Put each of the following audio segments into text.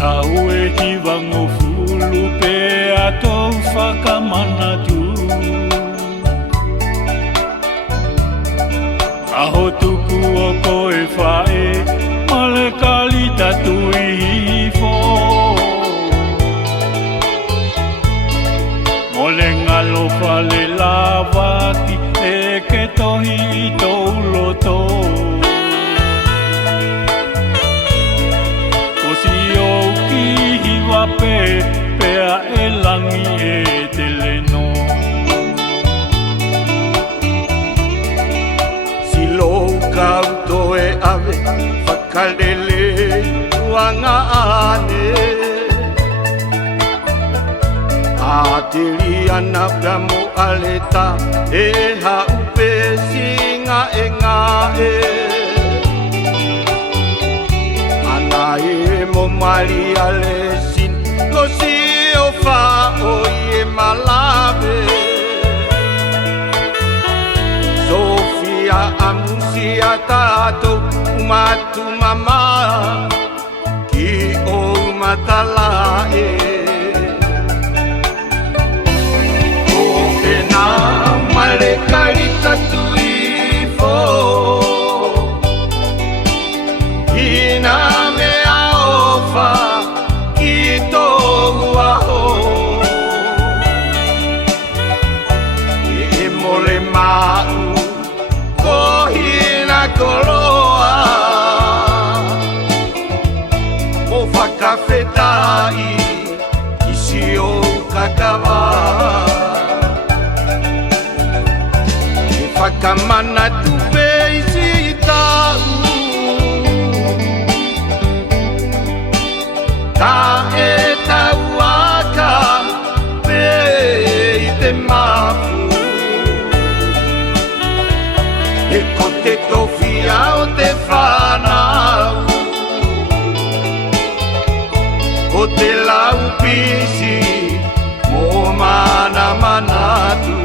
Tau e hiwango fulu pe atou whakamanatu. Aho tuku o koe whae, male kali tatu i hifo. Mole ngalo whale lawaki e ke tohi i tau loto. Pea e langi e te leno. Si lou kauto e ave whakalele tuanga ane. A te riana pia mo aleta e haupe singa e ngā e. Ana e mo mali ale lo si o fa o ie malave. Sofia amusia tato umatu mama ki o matalae. O e na male karita tuifo ina me aofa koloa o whakawhetai isi o kakawa e whakamana tupe isi i tau ka e tau aka pe i te mafu e ko te tofia o te whanau o te lau pisi mo mana manatu.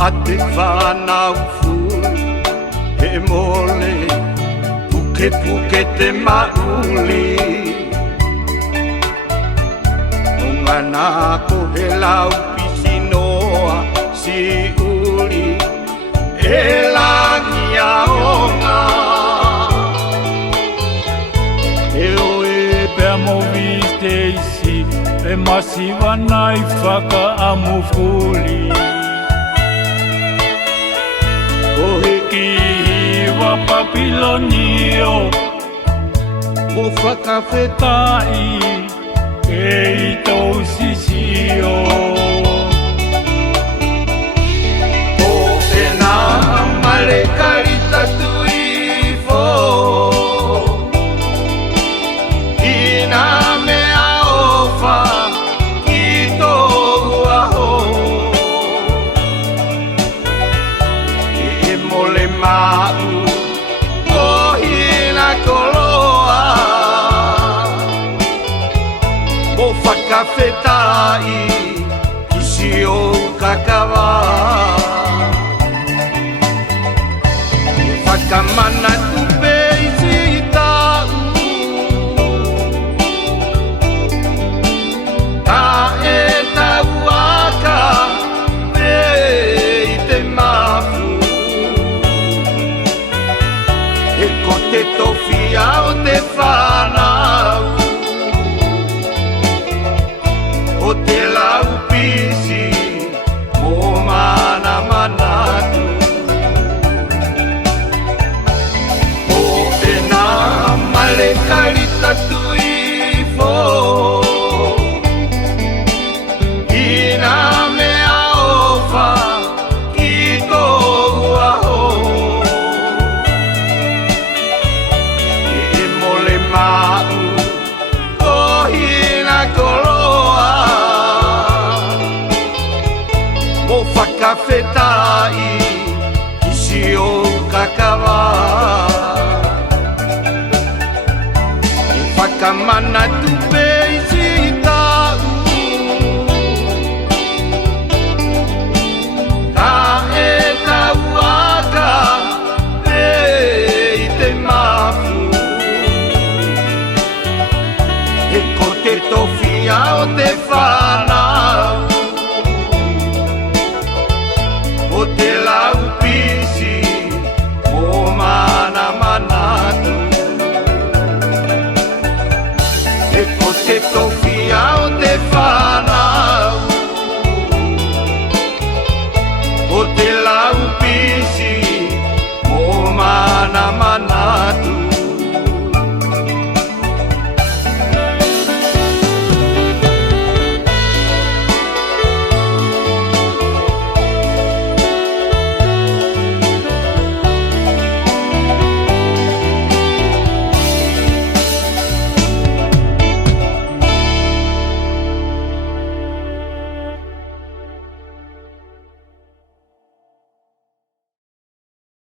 A te whanau furu he mole puke puke te mauli o ngana ko he lau pisi noa si uli e langi a onga e oe pea mo viste isi e masiwa nai whaka amu fuli. O hiki hiwa papilonio o whakawhetai e i tau sisio. O e nā male karita tuifo i nā mea ofa ki tōu aho. Mole mau o hina koloa o whakawhetai isi o kakawa e whakamana tupe isi i tau ka e tau aka pe i te mafu e ko te tofia o te whanau o te lau pisi mo mana manatu. O e nā male karita tuifo i nā mea ofa ki tōu aho. kamana tu